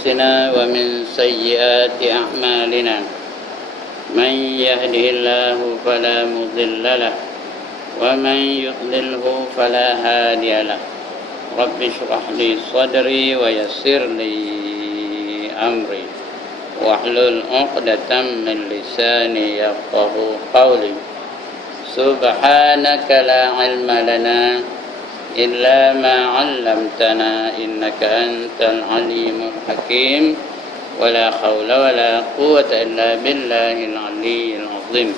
أنفسنا ومن سيئات أعمالنا من يهده الله فلا مضل له ومن يضلله فلا هادي له رب اشرح لي صدري ويسر لي أمري واحلل عقدة من لساني يفقه قولي سبحانك لا علم لنا إلا ما علمتنا إنك أنت العليم الحكيم ولا حول ولا قوة إلا بالله العلي العظيم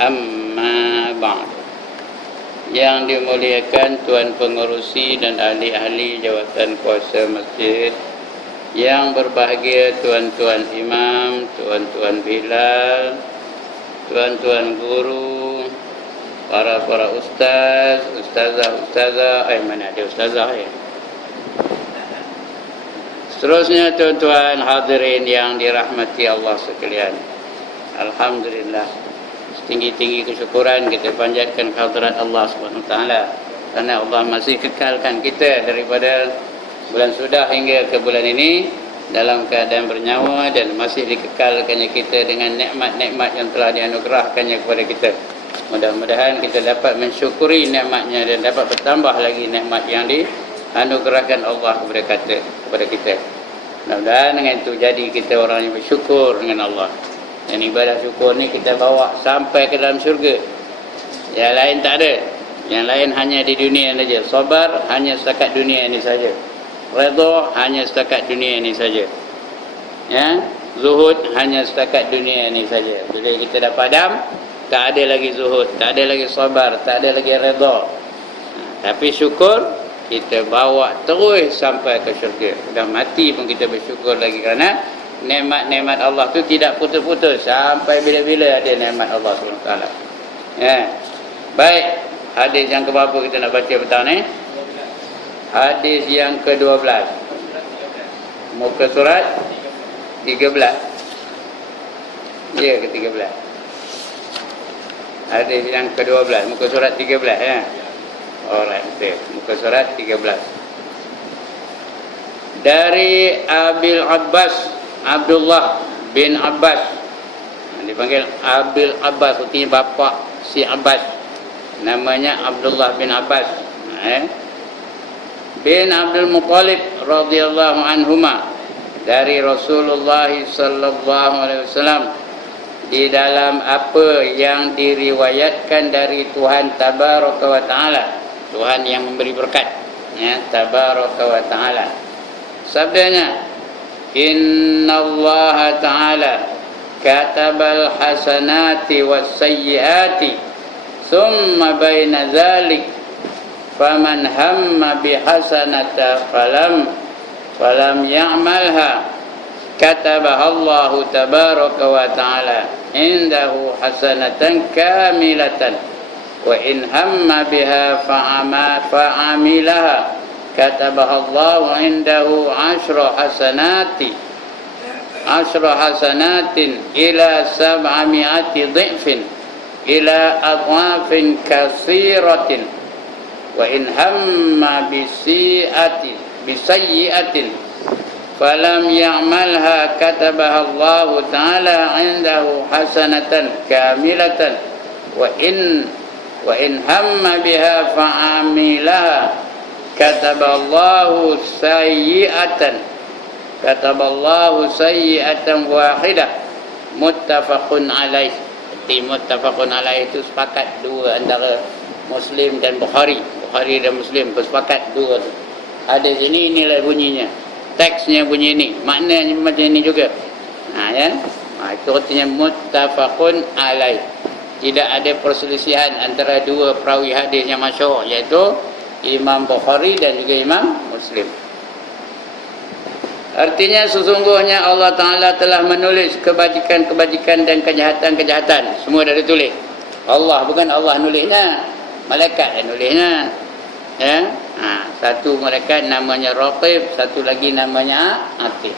أما بعد. Yang dimuliakan Tuan Pengerusi dan ahli-ahli jawatan kuasa masjid, yang berbahagia tuan-tuan imam, tuan-tuan bilal, tuan-tuan guru, para ustaz, ustazah, mana ada ustazah ya? Seterusnya tuan-tuan hadirin yang dirahmati Allah sekalian. Alhamdulillah, setinggi-tinggi kesyukuran kita panjatkan kehadirat Allah SWT, kerana Allah masih kekalkan kita daripada bulan sudah hingga ke bulan ini dalam keadaan bernyawa, dan masih dikekalkannya kita dengan nikmat-nikmat yang telah dianugerahkannya kepada kita. Mudah-mudahan kita dapat mensyukuri nikmatnya dan dapat bertambah lagi nikmat yang dianugerahkan Allah kepada kita. Mudah-mudahan dengan itu jadi kita orang yang bersyukur dengan Allah. Dan ibadah syukur ni kita bawa sampai ke dalam syurga. Yang lain tak ada. Yang lain hanya di dunia saja. Sabar hanya setakat dunia ini saja. Redha hanya setakat dunia ini saja. Ya, zuhud hanya setakat dunia ini saja. Bila kita dah padam, tak ada lagi zuhud, tak ada lagi sabar, tak ada lagi redha. Tapi syukur kita bawa terus sampai ke syurga. Dah mati pun kita bersyukur lagi, kerana nikmat-nikmat Allah tu tidak putus-putus sampai bila-bila ada nikmat Allah SWT. Ya. Baik, hadis yang keberapa kita nak baca petang ni? Hadis yang ke-12. Muka surat 13. Ya, ke-13. Hadis yang ke-12, muka surat 13 ya. Alright, okay. Muka surat 13. Dari Abdullah bin Abbas. Dipanggil Abil Abbas, artinya bapa si Abbas. Namanya Abdullah bin Abbas. Bin Abdul Muttalib radhiyallahu anhuma, dari Rasulullah sallallahu alaihi wasallam, di dalam apa yang diriwayatkan dari Tuhan Tabaraka wa Ta'ala, Tuhan yang memberi berkat, ya, Tabaraka wa Ta'ala. Sabdanya, Inna Allah Ta'ala katabal hasanati was sayyiati thumma baina dhalik faman hamma bihasanata falam ya'malha katabaha Allah tabaraka wa ta'ala indahu hasanatan kamilatan wa in hamma biha fa'amilaha katabaha Allah indahu ashra hasanatin ila 700 dhifin ila adwafin katsiratin wa in hamma bisayyi'atin falam ya'malha katabaha Allah ta'ala indahu hasanatan kamilatan wa in hamma biha fa'amilaha kataballahu sayyi'atan wahidah muttafaqun alaih. Muttafaqun alaih itu sepakat dua antara Muslim dan Bukhari dan Muslim bersepakat dua. Hadis ini inilah bunyinya, teksnya bunyi ini, maknanya macam ini juga. Ya, itu artinya muttafaqun alaih. Tidak ada perselisihan antara dua perawi hadis yang masyhur, iaitu Imam Bukhari dan juga Imam Muslim. Artinya sesungguhnya Allah Ta'ala telah menulis kebajikan-kebajikan dan kejahatan-kejahatan. Semua dah ditulis. Allah, bukan Allah nulisnya, malaikat yang nulisnya. Ya? Satu malaikat namanya Raqib, satu lagi namanya Atid.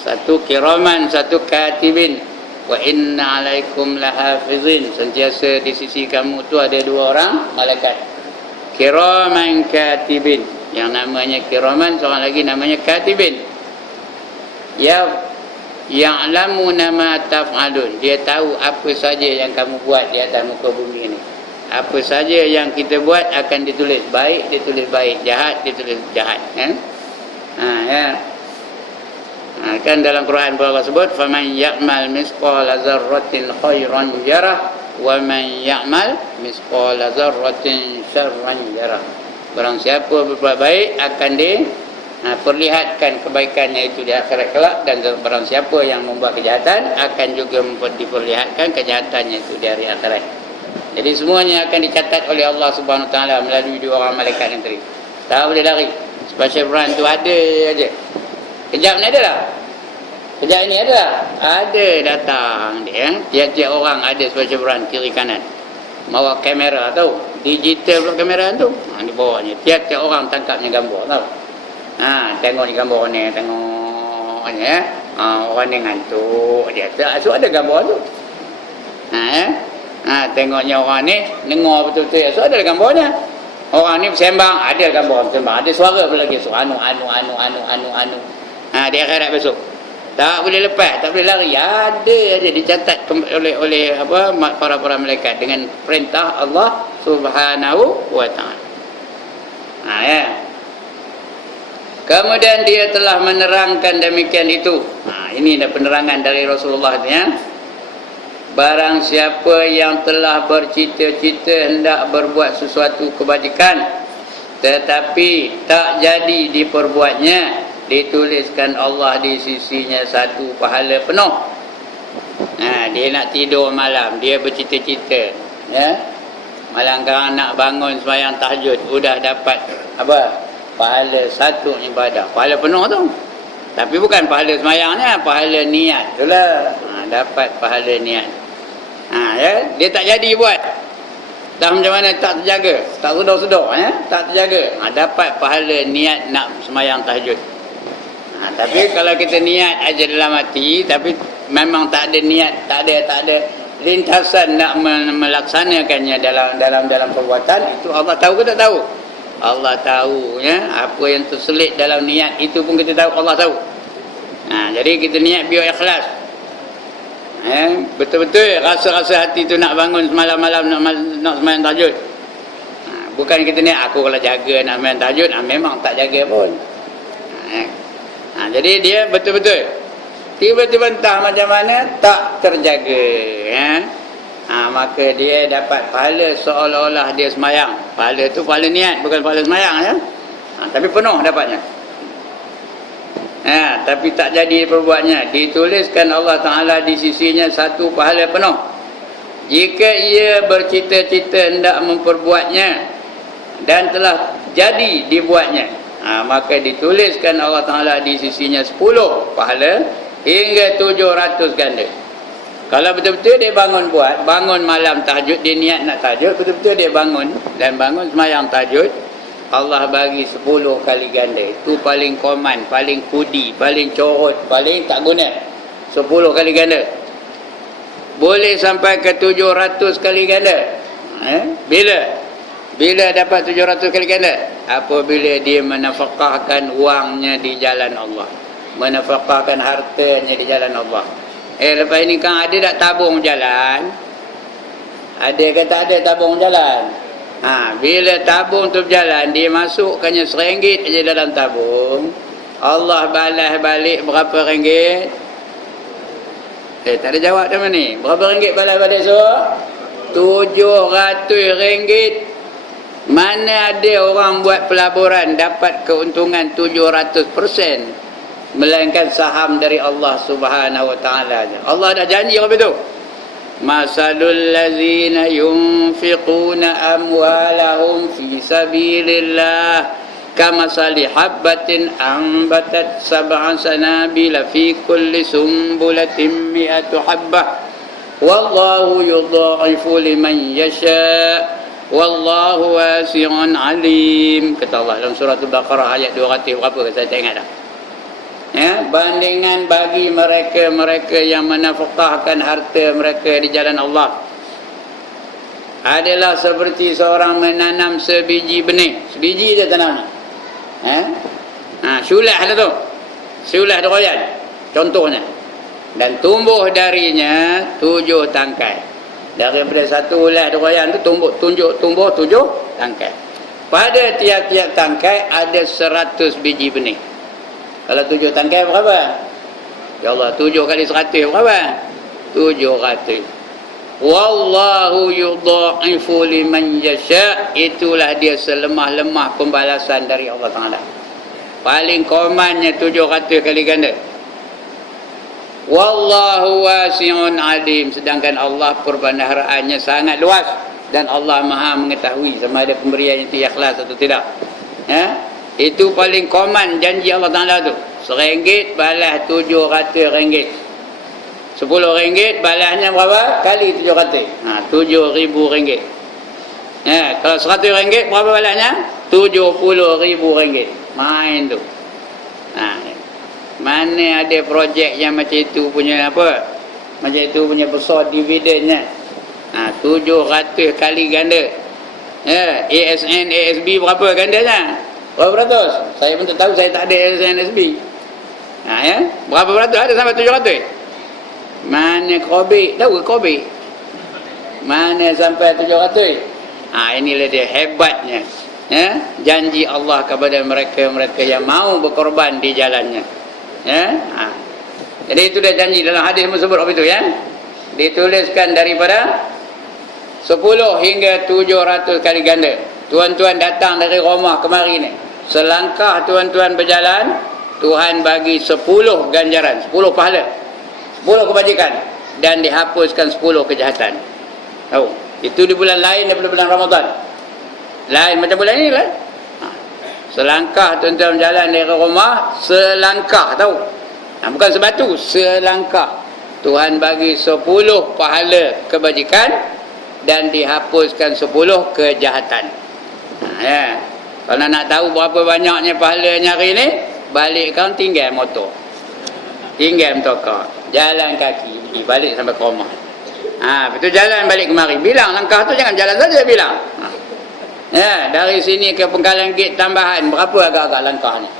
Satu kiraman, satu katibin. Wa inna alaikum lahafizin. Sentiasa di sisi kamu tu ada dua orang malaikat. Kiraman katibin. Yang namanya kiraman, seorang lagi namanya katibin. Ya, ya'lamuna ma taf'alun. Dia tahu apa saja yang kamu buat di atas muka bumi ini. Apa saja yang kita buat akan ditulis baik, ditulis baik, jahat, ditulis jahat, kan? Ya. Kan dalam Quran Allah sebut faman ya'mal misqala dzarratin khairan yarah wa man ya'mal misqala dzarratin syarran yarah. Barang siapa berbuat baik akan perlihatkan kebaikannya itu di akhirat kelak, dan barang siapa yang membuat kejahatan akan juga diperlihatkan kejahatannya itu di hari akhirat. Jadi semuanya akan dicatat oleh Allah Subhanahu Wa Taala melalui dua orang malaikat yang tadi. Tak boleh lari. Special run tu ada aja. Kejap ni ada tak? Kejap ni ada tak? Ada datang dia. Tiap-tiap orang ada special run kiri kanan. Bawa kamera tahu. Digital pula kamera tu. Di bawahnya. Tiap-tiap orang tangkapnya gambar tahu. Tengok ni gambar ni, tengok ni orang ni ngantuk dia. So ada gambar tu. Tengoknya orang ni dengar betul-betul. So ada gambarnya. Orang ni bersembang, ada gambar bersembang. Ada suara pula lagi. So anu. Di akhirat besok. Tak boleh lepas, tak boleh lari. Ada aja dicatat oleh para malaikat dengan perintah Allah Subhanahu wa taala. Ya. Kemudian dia telah menerangkan demikian itu. Ini dah penerangan dari Rasulullah ya. Barang siapa yang telah bercita-cita hendak berbuat sesuatu kebajikan tetapi tak jadi diperbuatnya, dituliskan Allah di sisinya satu pahala penuh. Dia nak tidur malam, dia bercita-cita ya. Malam sekarang nak bangun sembahyang tahajud, sudah dapat pahala satu ibadah, pahala penuh tu. Tapi bukan pahala sembahyangnya, pahala niat itulah. Dapat pahala niat. Ya, dia tak jadi buat. Dah macam mana tak terjaga, tak sedar-sedar ya, tak terjaga. Dapat pahala niat nak sembahyang tahajud. Tapi kalau kita niat aja dalam hati, tapi memang tak ada niat, tak ada lintasan nak melaksanakannya dalam perbuatan, itu Allah tahu ke tak tahu? Allah tahu ya. Apa yang terselit dalam niat itu pun kita tahu, Allah tahu. Jadi kita niat biar ikhlas. Betul-betul rasa-rasa hati tu nak bangun semalam-malam nak sembahyang tahajud. Bukan kita niat aku kalau jaga nak sembahyang tahajud, memang tak jaga pun. Jadi dia betul-betul tiba-tiba entah macam mana tak terjaga ya. Maka dia dapat pahala seolah-olah dia sembahyang. Pahala tu pahala niat, bukan pahala sembahyang ya. Tapi penuh dapatnya. Tapi tak jadi perbuatnya, dituliskan Allah Ta'ala di sisinya satu pahala penuh. Jika ia bercita-cita hendak memperbuatnya dan telah jadi dibuatnya, maka dituliskan Allah Ta'ala di sisinya 10 pahala hingga 700 ganda. Kalau betul-betul dia bangun malam tahajud, dia niat nak tahajud, betul-betul dia bangun sembahyang tahajud, Allah bagi 10 kali ganda. Itu paling koman, paling kudi, paling corot, paling tak guna. 10 kali ganda. Boleh sampai ke 700 kali ganda. Bila dapat 700 kali ganda? Apabila dia menafkahkan wangnya di jalan Allah, menafkahkan hartanya di jalan Allah. Lepas ini kan ada tak tabung jalan? Ada ke tak ada tabung jalan? Bila tabung tu berjalan, dia masukkannya RM1 aja dalam tabung, Allah balas balik berapa ringgit? Tak ada jawab dah ni. Berapa ringgit balas balik RM700. Mana ada orang buat pelaburan dapat keuntungan 700%, melainkan saham dari Allah Subhanahu Wa Taala. Allah dah janji apa itu? Masalul ladzina yunfiquna amwalahum fi sabilillah kamasali habbatin ambatat sab'a sanabila fi kulli sumbulatin mi'atu habbah wallahu yudha'ifu liman yasha' wallahu wasi'un alim. Kata Allah dalam surah Al-Baqarah ayat 200 berapa saya tak ingat dah. Bandingan bagi mereka yang menafkahkan harta mereka di jalan Allah adalah seperti seorang menanam sebiji benih. Sebiji je tanam. Syulah lah tu. Syulah doyan. contohnya. Dan tumbuh darinya 7 tangkai. Daripada satu ulas durian tu tumbuh 7 tangkai. Pada tiap-tiap tangkai ada 100 biji benih. Kalau 7 tangkai berapa? Ya Allah, 7 kali 100 berapa? 700. Wallahu yudha'ifu liman yasha'. Itulah dia selemah-lemah pembalasan dari Allah Ta'ala. Paling komannya 700 kali ganda. Wallahu wasi'un alim. Sedangkan Allah perbendaharaannya sangat luas. Dan Allah maha mengetahui sama ada pemberian itu ikhlas atau tidak. Itu paling koman janji Allah Ta'ala tu. RM1 balas RM700. RM10 balasnya berapa? Kali 700. RM7,000. Kalau RM100 berapa balasnya? RM70,000. Main tu. Mana ada projek yang macam itu punya apa? Macam itu punya besar dividennya. 700 kali ganda. ASN, ASB berapa gandanya? Berapa ratus? Saya pun tak tahu, saya tak ada ASN, ASB. Berapa ratus? Ada sampai 700? Mana Kobe? Tahu ke Kobe? Mana sampai 700? Inilah dia hebatnya. Janji Allah kepada mereka-mereka yang mau berkorban di jalannya. Jadi itu dia janji dalam hadis tersebut apa itu dituliskan daripada 10 hingga 700 kali ganda. Tuan-tuan datang dari rumah kemari ni, selangkah tuan-tuan berjalan, Tuhan bagi 10 ganjaran, 10 pahala, 10 kebajikan, dan dihapuskan 10 kejahatan. Tahu? Itu di bulan lain daripada bulan Ramadan. Lain macam bulan ini lah. Selangkah tuan-tuan berjalan dari rumah, selangkah, tahu? Bukan sebatu, selangkah. Tuhan bagi 10 pahala kebajikan dan dihapuskan 10 kejahatan. Kalau nak tahu berapa banyaknya pahalanya hari ni, balikkan tinggal motor, tinggal motor, jalan kaki balik sampai ke rumah. Betul, jalan balik kemari, bilang langkah tu, jangan jalan saja bilang. Dari sini ke Pengkalan Gate tambahan berapa agak-agak langkah ni?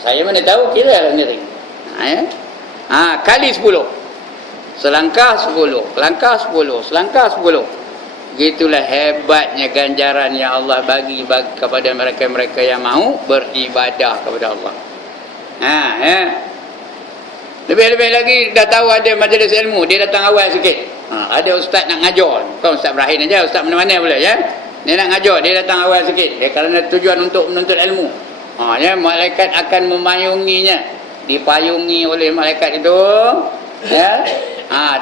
Saya mana tahu, kira lah sendiri. Kali 10. Selangkah 10, selangkah 10, selangkah 10. Gitulah hebatnya ganjaran yang Allah bagi kepada mereka-mereka yang mahu beribadah kepada Allah. Lebih-lebih lagi dah tahu ada majlis ilmu, dia datang awal sikit. Ada ustaz nak ngajar, bukan Ustaz Ibrahim aja, ustaz mana-mana boleh dia nak ngajar, dia datang awal sikit. Dia kerana tujuan untuk menuntut ilmu. Malaikat akan memayunginya, dipayungi oleh malaikat itu.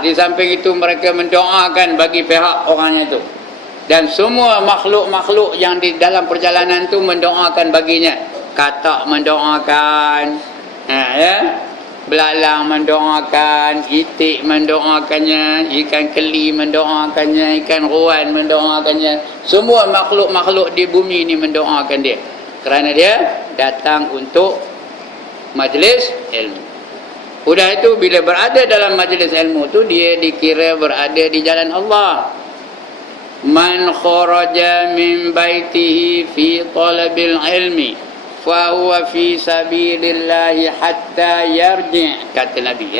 Di samping itu mereka mendoakan bagi pihak orangnya itu. Dan semua makhluk-makhluk yang di dalam perjalanan itu mendoakan baginya. Katak mendoakan, belalang mendoakan, itik mendoakannya, ikan keli mendoakannya, ikan ruan mendoakannya. Semua makhluk-makhluk di bumi ini mendoakan dia, kerana dia datang untuk majlis ilmu. Sudah itu bila berada dalam majlis ilmu tu, dia dikira berada di jalan Allah. Man kharaja min baitihi fi talabil ilmi fa huwa fi sabilillahi hatta yarji', kata Nabi.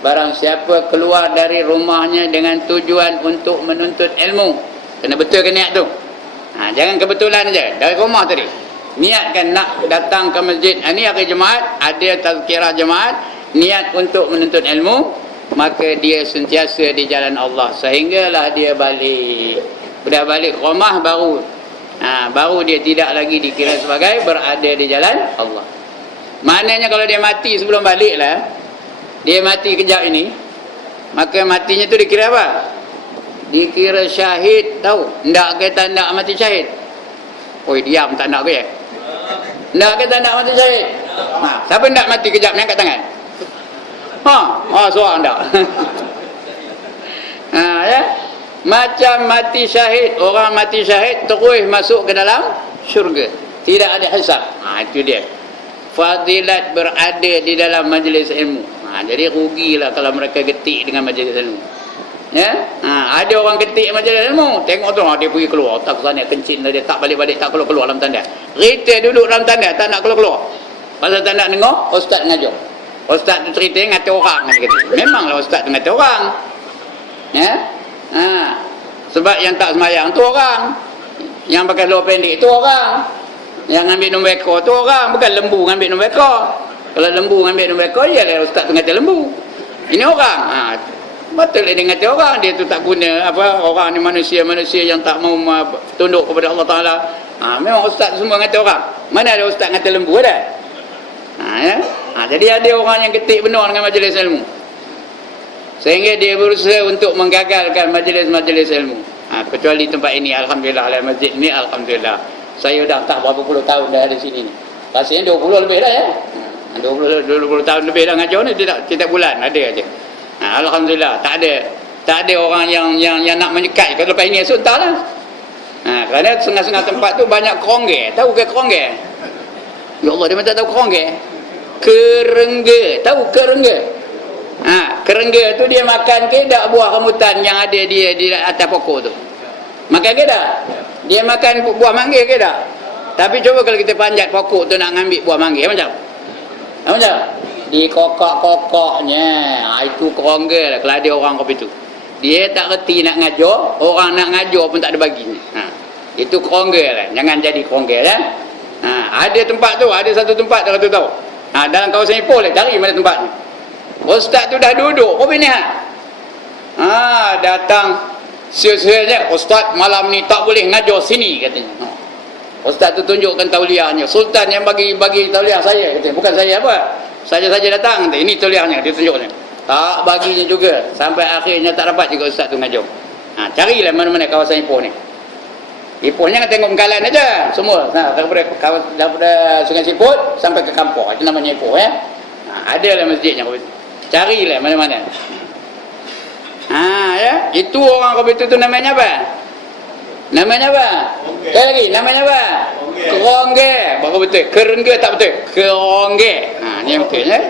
Barang siapa keluar dari rumahnya dengan tujuan untuk menuntut ilmu, kena betulkan niat tu. Jangan kebetulan aja dari rumah tadi niatkan nak datang ke masjid. Ini hari Jumaat, ada tazkirah Jumaat, niat untuk menuntut ilmu, maka dia sentiasa di jalan Allah sehinggalah dia balik. Sudah balik ke rumah baru dia tidak lagi dikira sebagai berada di jalan Allah. Maknanya kalau dia mati sebelum balik lah, dia mati kejap ini, maka matinya tu dikira apa? Dikira syahid. Tahu? Ndak ke tak nak mati syahid? Oi, diam, tak nak ke? Ndak ke tak nak mati syahid? Siapa ndak mati kejap ni angkat tangan? Suara ndak. Macam mati syahid, orang mati syahid terus masuk ke dalam syurga, tidak ada hisab. Itu dia fadilat berada di dalam majlis ilmu. Jadi rugilah kalau mereka getik dengan majlis ilmu. Ada orang getik majlis ilmu, tengok tu dia pergi keluar, tak sana kencing dia, tak balik-balik, tak keluar-keluar dalam tanda. Rita duduk dalam tanda, tak nak keluar-keluar pasal tak nak dengar ustaz ngajar. Ustaz tu cerita ngata orang dia kata. Memanglah ustaz tu ngata orang. Ya? Sebab yang tak semayang tu orang. Yang pakai luar pendek tu orang. Yang ambil nombor ekor tu orang, bukan lembu ambil nombor ekor. Kalau lembu ambil nombor ekor, ialah ustaz tu ngata lembu. Ini orang. Betul dia ngata orang, dia tu tak guna apa, orang ni manusia-manusia yang tak mau tunduk kepada Allah Taala. Memang ustaz semua ngata orang. Mana ada ustaz ngata lembu ada? Ya? Jadi ada orang yang ketik benar dengan majlis ilmu. Sehingga dia berusaha untuk menggagalkan majlis-majlis ilmu. Kecuali tempat ini, alhamdulillah, masjid ni alhamdulillah. Saya dah tak berapa puluh tahun dah ada sini ni. Rasanya 20 lebih dah ya. 20 tahun lebih dah ngajar ni, tidak bulan ada aja. Alhamdulillah, tak ada orang yang nak menyekat. Kalau lepas ini esok entahlah. Kerana setengah-setengah tempat tu banyak kerongge. Tahu ke kerongge? Ya Allah, dia macam tahu kerongge. Kerengga, tahu kerengga? Kerengga tu dia makan ke tak buah rambutan yang ada di atas pokok tu? Makan ke tak? Dia makan buah mangga ke tak? Tapi cuba kalau kita panjat pokok tu nak ambil buah mangga, macam? Macam? Di kokok-kokoknya. Itu kerongga lah kalau ada orang kopi tu. Dia tak reti nak ngajar, orang nak ngajar pun tak ada baginya. Itu kerongga lah. Jangan jadi kerongga lah. Ada tempat tu, ada satu tempat tak tu tahu. Dalam kawasan Ipoh lah, cari mana tempat ni. Ustaz tu dah duduk, kopi ni datang sia-sianya, ustaz malam ni tak boleh ngajar sini katanya. Ustaz tu tunjukkan tauliahnya. Sultan yang bagi tauliah saya katanya. Bukan saya apa. Saja-saja datang, ini tauliahnya, dia tunjukkan. Tak baginya juga. Sampai akhirnya tak dapat juga ustaz tu ngajar. Carilah mana-mana kawasan Ipoh ni. Ipoh jangan tengok Bengkalan aja. Semua. Daripada Sungai Siput sampai ke Kampung. Itu namanya Ipoh ya. Adalah masjidnya. Carilah mana-mana. Ya. Itu orang kopi tu namanya apa? Namanya apa? Sekali lagi, namanya apa? Kerongge. Baru betul. Kerengga tak betul. Kerongge. Ni yang betul ya.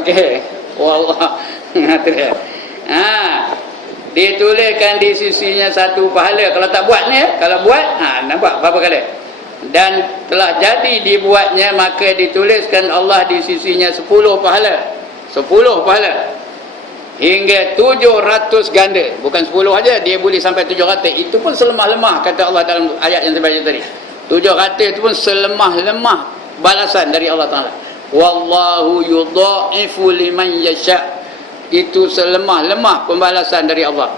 Okey. Wallah. Dituliskan di sisinya satu pahala. Kalau tak buat ni, kalau buat, nampak berapa kali? Dan telah jadi dibuatnya, maka dituliskan Allah di sisinya 10 pahala. 10 pahala. Hingga 700 ganda. Bukan 10 aja, dia boleh sampai 700. Itu pun selemah-lemah, kata Allah dalam ayat yang saya baca tadi. 700 itu pun selemah-lemah balasan dari Allah Ta'ala. Wallahu yudha'ifu liman yasha'. Itu selemah-lemah pembalasan dari Allah.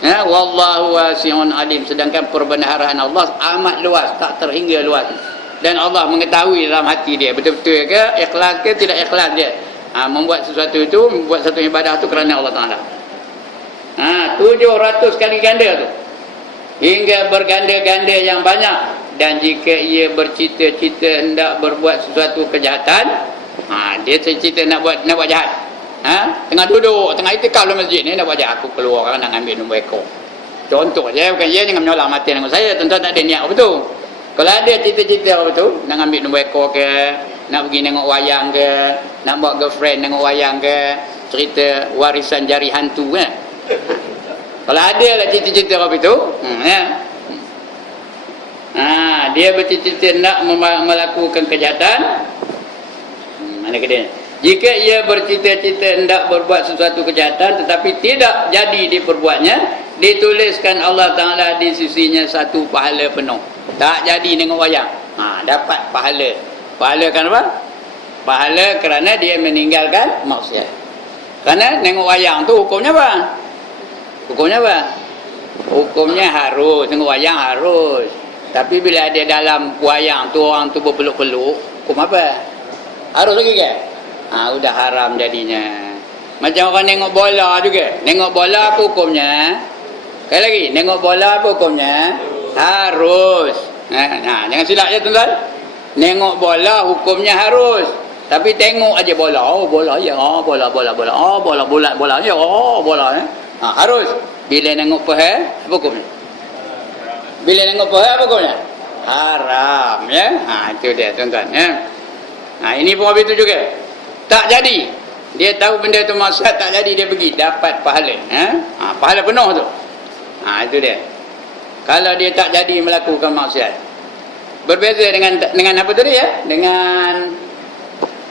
Wallahu wasi'un alim. Sedangkan perbendaharaan Allah amat luas, tak terhingga luas. Dan Allah mengetahui dalam hati dia, betul-betul ke, ikhlas ke tidak ikhlas dia. Membuat sesuatu itu, membuat satu ibadah itu kerana Allah Ta'ala. 700 kali ganda tu. Hingga berganda-ganda yang banyak. Dan jika ia bercita-cita hendak berbuat sesuatu kejahatan, dia cita nak buat jahat. Tengah duduk, tengah itikaf dalam masjid ni, nak buat jahat, aku keluar nak ambil nombor ekor. Contoh je, bukan dia jangan menyolah mati dengan saya. Tuan-tuan tak ada niat apa tu. Kalau ada cita-cita apa tu, nak ambil nombor ekor ke, nak pergi tengok wayang ke, nak bawa girlfriend tengok wayang ke, cerita warisan jari hantu kan. Kalau ada lah cita-cita apa itu, dia bercita-cita nak melakukan kejahatan. Mana ke dia? Jika ia bercita-cita hendak berbuat sesuatu kejahatan tetapi tidak jadi diperbuatnya, dituliskan Allah Ta'ala di sisinya satu pahala penuh. Tak jadi tengok wayang, dapat pahala. Pahala kenapa? Pahala kerana dia meninggalkan maksiat. Kerana tengok wayang tu hukumnya apa? Hukumnya apa? Hukumnya harus, tengok wayang harus. Tapi bila ada dalam wayang tu orang tu berpeluk-peluk, hukum apa? Harus lagi ke? Udah haram jadinya. Macam orang tengok bola juga. Tengok bola apa hukumnya? Sekali lagi, tengok bola apa hukumnya? Harus. Jangan silap je tuan-tuan. Tengok bola hukumnya harus. Tapi tengok aja bola. Oh bola ya. Bola. Oh bola ya. Oh bola ya. Harus. Bila tengok peha, apa hukumnya? Bila tengok peha, apa hukumnya? Haram ya. Itu dia tuan-tuan ya. Ini pun habis itu juga. Tak jadi. Dia tahu benda tu maksiat, tak jadi dia pergi, dapat pahala. Pahala penuh tu. Itu dia. Kalau dia tak jadi melakukan maksiat. Berbeza dengan apa tadi ya? Dengan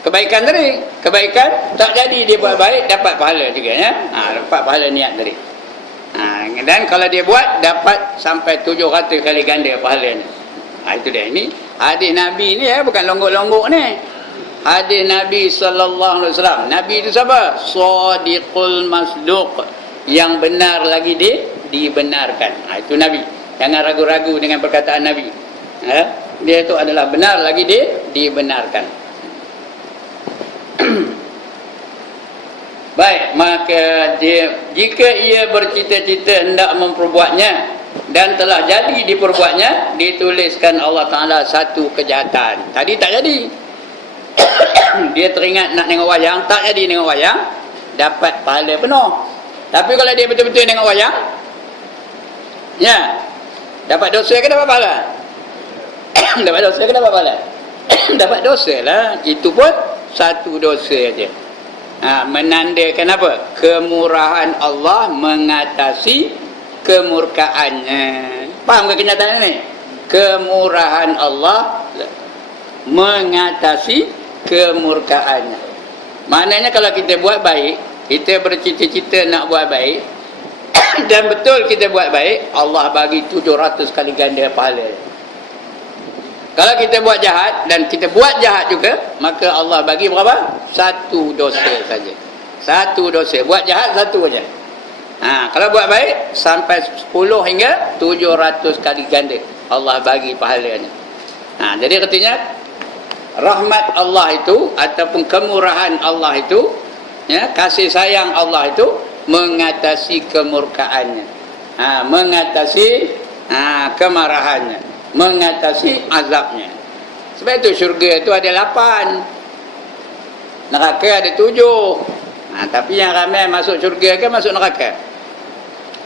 kebaikan tadi. Kebaikan tak jadi dia buat baik, dapat pahala juga ya. Dapat pahala niat tadi. Dan kalau dia buat, dapat sampai 700 kali ganda pahalanya. Itu dia. Ini hadis Nabi ni ya, bukan longgok-longgok ni. Hadis Nabi sallallahu alaihi wasallam. Nabi itu siapa? Shadiqul masduq, yang benar lagi dibenarkan. Itu Nabi. Jangan ragu-ragu dengan perkataan Nabi. Dia itu adalah benar lagi dibenarkan. Baik, maka jika ia bercita-cita hendak memperbuatnya dan telah jadi diperbuatnya, dituliskan Allah Ta'ala satu kejahatan. Tadi tak jadi. Dia teringat nak tengok wayang, tak jadi tengok wayang, dapat pahala penuh. Tapi kalau dia betul-betul tengok wayang, ya, dapat dosa ke dapat pahala? Dapat dosa ke dapat pahala? Dapat dosa lah. Itu pun satu dosa aja. Menandakan apa? Kemurahan Allah mengatasi kemurkaannya. Faham ke kenyataan ini? Kemurahan Allah mengatasi kemurkaannya. Maknanya kalau kita buat baik, kita bercita-cita nak buat baik, dan betul kita buat baik, Allah bagi 700 kali ganda pahala. Kalau kita buat jahat dan kita buat jahat juga, maka Allah bagi berapa? Satu dosa saja. Satu dosa. Buat jahat satu saja. Kalau buat baik sampai 10 hingga 700 kali ganda Allah bagi pahalanya. Jadi artinya rahmat Allah itu ataupun kemurahan Allah itu, ya, kasih sayang Allah itu mengatasi kemurkaannya, mengatasi kemarahannya, mengatasi azabnya. Sebab itu syurga itu ada 8, neraka ada 7. Tapi yang ramai masuk syurga ke masuk neraka?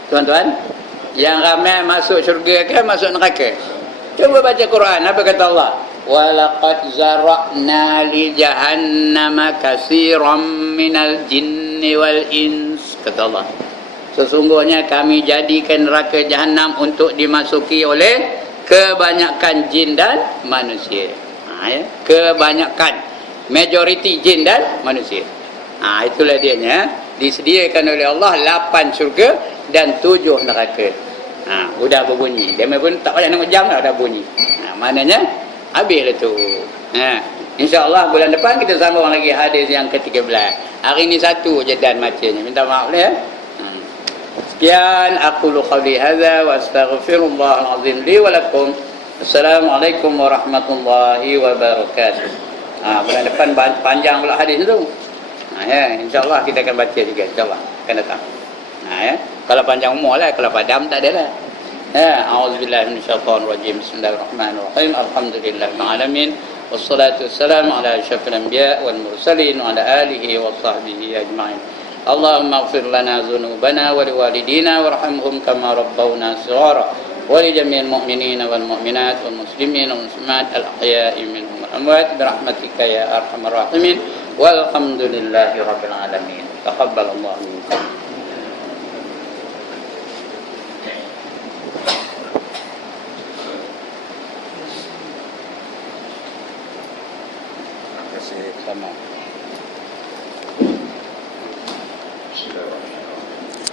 Tuan-tuan, yang ramai masuk syurga ke masuk neraka? Cuba baca Quran, apa kata Allah? Walaqad zara'na li jahannama katsiran minal jinni wal ins, kata Allah. Sesungguhnya kami jadikan neraka jahanam untuk dimasuki oleh kebanyakan jin dan manusia. Kebanyakan, majority jin dan manusia. Itulah dianya. Disediakan oleh Allah 8 syurga dan 7 neraka. Sudah berbunyi. Dia pun tak payah nak jam dah bunyi. Maknanya habislah tu. InsyaAllah bulan depan kita sambung lagi hadis yang ke-13. Hari ni satu je dan macamnya. Minta maaf ya. Sekian aqulu qawli hadza wa astaghfirullahal azim li wa lakum. Assalamualaikum warahmatullahi wabarakatuh. Bulan depan panjang pula hadis tu. Ya, insya-Allah kita akan baca juga, insya-Allah akan datang. Ya. Kalau panjang umur lah, kalau padam tak ada lah. A'udzubillahi minasyaitonir rajim. Bismillahirrahmanirrahim. Alhamdulillahil alamin. Wassalatu wassalamu ala asyrafil anbiya wal mursalin wa ala alihi wa sahbihi ajma'in. Allahumma ighfir lana dzunubana wa liwalidina warhamhum kama rabbawna shighara wa li jami'il mu'minina wal mu'minat wal muslimin wal muslimat al ahya'i minhum wal amwat bi rahmatika ya arhamar rahimin. Walhamdulillahi rabbil alamin. Taqabbalallahu minkum. Sama.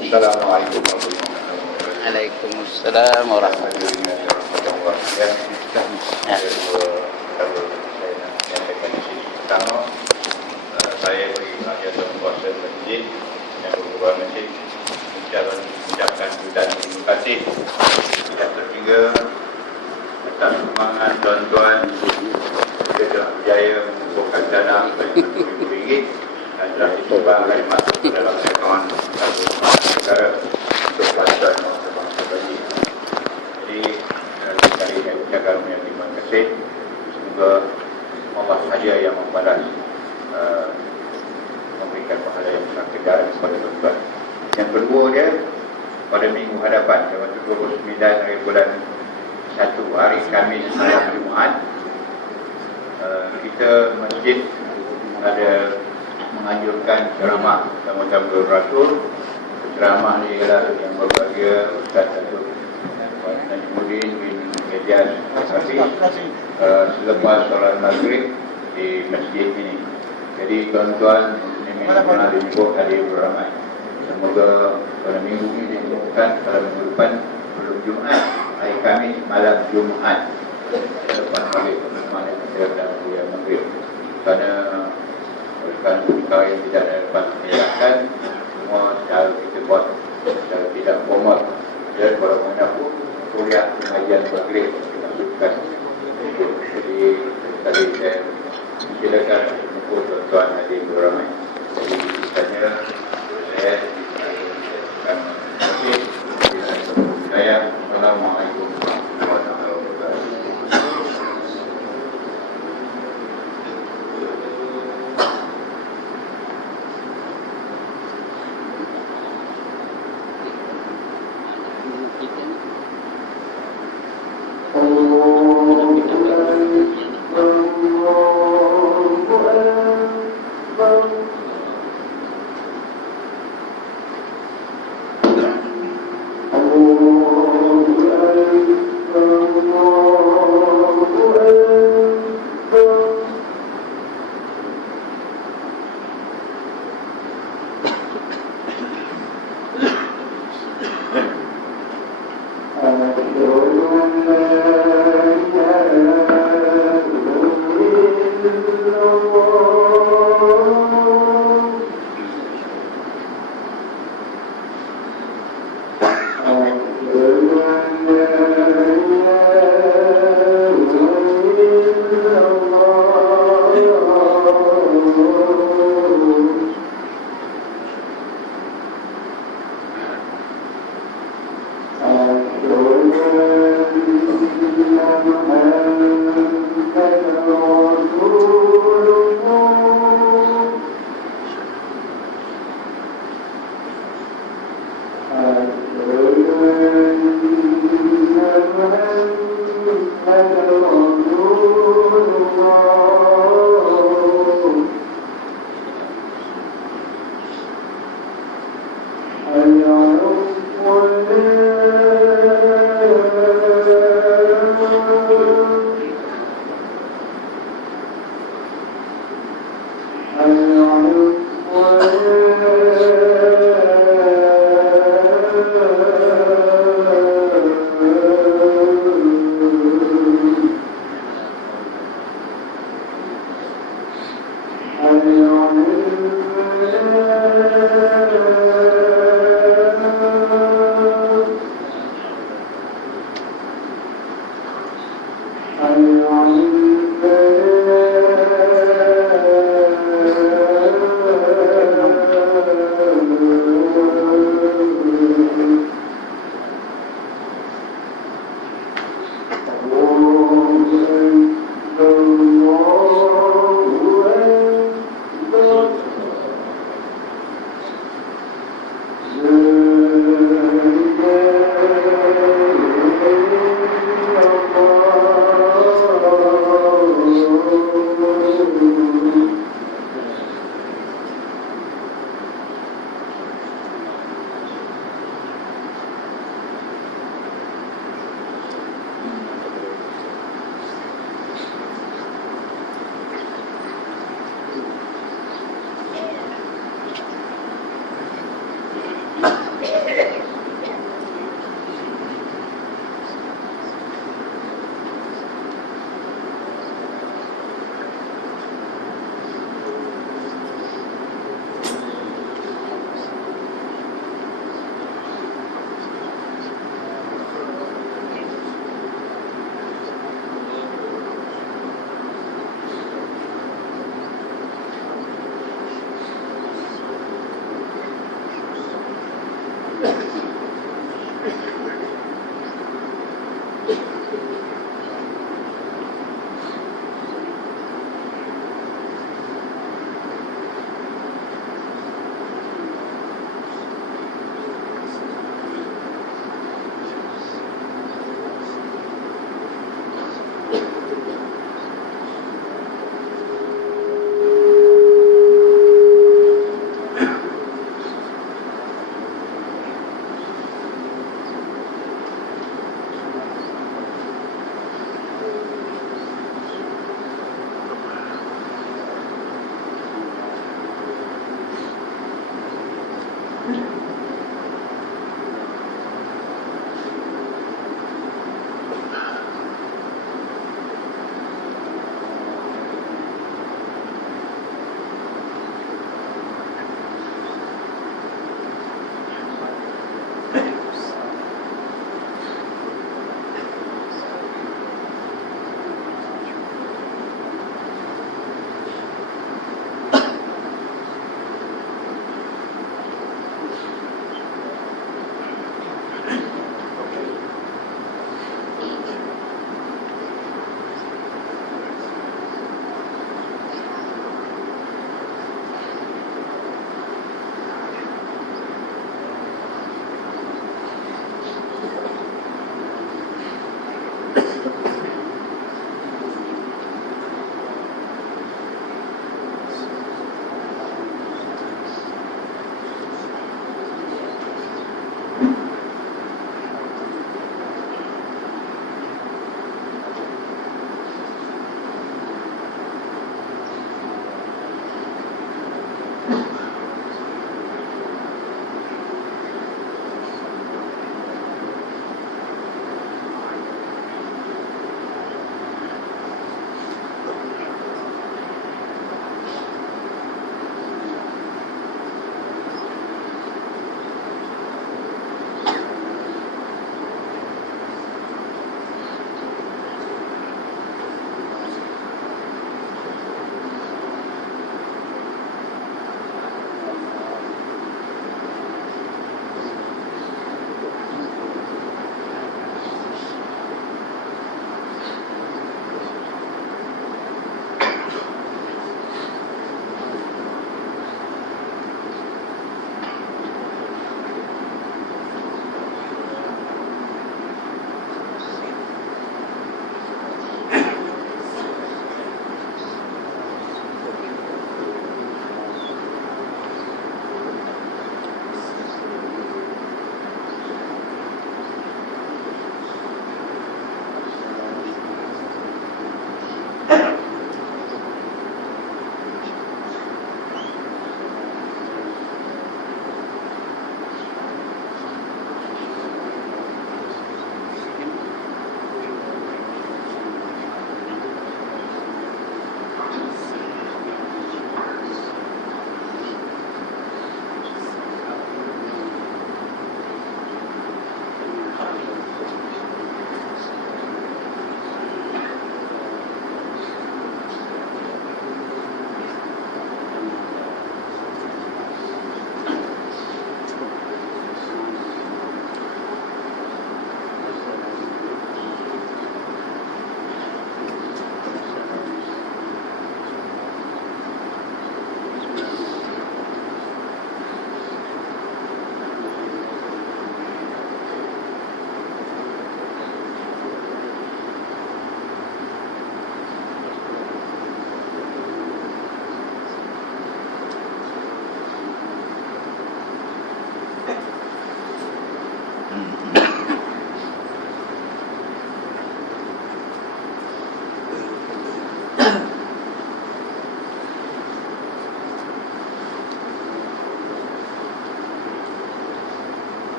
Assalamualaikum warahmatullahi wabarakatuh. Waalaikumsalam warahmatullahi wabarakatuh. Saya beri pengajian dan kuasa masjid yang berubah masjid mengucapkan jutaan terima kasih yang ketiga atas semangat tuan-tuan kita berjaya mengumpulkan dana RM50,000 dan telah disumbang dan masuk ke dalam akaun negara untuk bantuan bangsa bagi. Jadi sekali saya ucapkan terima kasih. Semoga Allah saja yang membalas memberikan pahala yang sangat kejar kepada tuan-tuan. Yang kedua dia, pada minggu hadapan, waktu 29 hari bulan 1 hari Khamis malam Jumaat, kita masjid ada menganjurkan ceramah sama-sama beratur. Ceramah ni ialah yang berbahagia Ustaz Datuk Najmuddin bin Ejaz selepas solat maghrib di masjid ini. Jadi tuan-tuan ini mengenal minggu hari beramai. Semoga pada minggu ini diumumkan pada minggu depan belum Jumat, hari Khamis malam Jumat. Lepas maghrib malam kita dan dia maghrib. Kerana perkara yang tidak dapat dilaksanakan semua secara kita buat secara tidak formal. Dan kalau mana pun kuliah pengajian maghrib kita masukkan. Jadi tadi saya silakan untuk tuan-tuan hadir beramai. Jadi misalnya saya Assalamualaikum warahmatullahi wabarakatuh.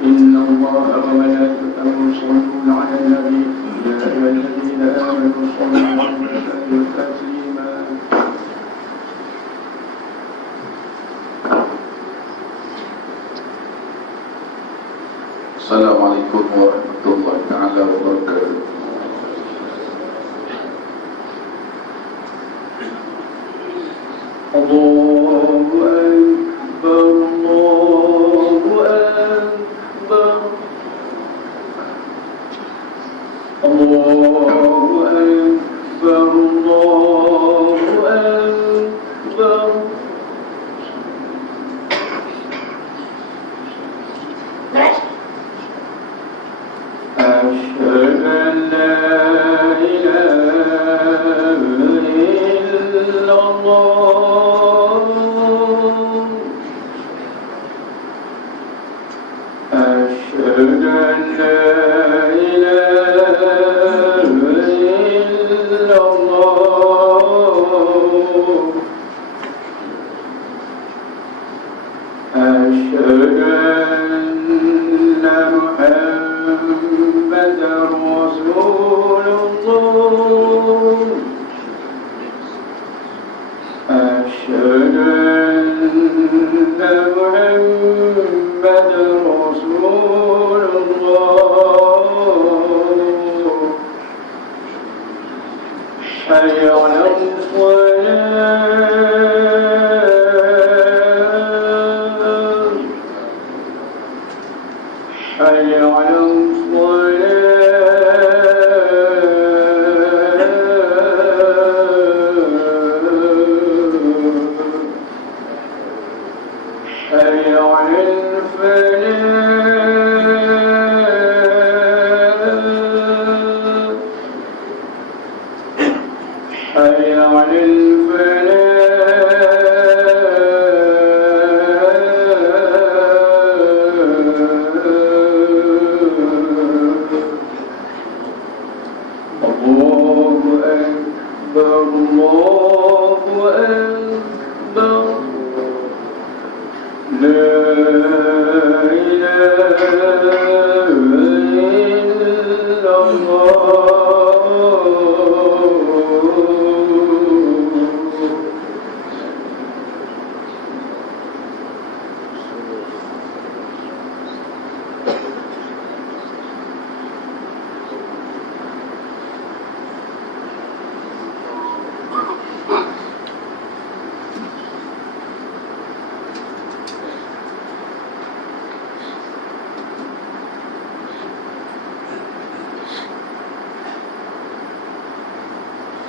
إن الله وملائكته يصلون على النبي يا أيها الذين آمنوا صلوا عليه وسلموا تسليما. Assalamualaikum warahmatullahi taala wabarakatuh. Allahu Akbar, Allahu Akbar, Allahu Akbar, Allahu Akbar. أشهد أن لا إله إلا الله. أشهد أن لا إله إلا الله. أشهد أن محمدا رسول الله. أشهد أن محمدا رسول الله. حي على الصلاة. حي على حي على الفلاح. حي على الفلاح. الله أكبر، الله أكبر. لا إله إلا الله.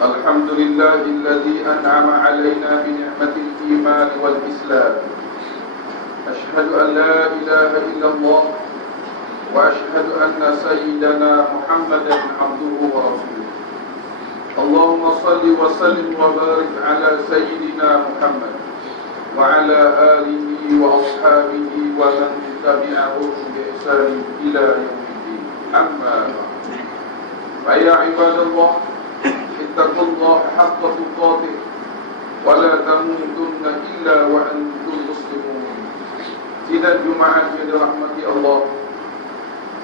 الحمد لله الذي أنعم علينا بنعمة الإيمان والإسلام. أشهد أن لا إله إلا الله وأشهد أن سيدنا محمدا عبده ورسوله. اللهم صل وسلم وبارك على سيدنا محمد وعلى آله وأصحابه ومن تبعهم بإحسان إلى يوم الدين. أما بعد، فيا عباد الله، اتقوا الله حق تقاته ولا تموتن إلا وأنتم مسلمون. Sidang Jumaat yang dirahmati Allah,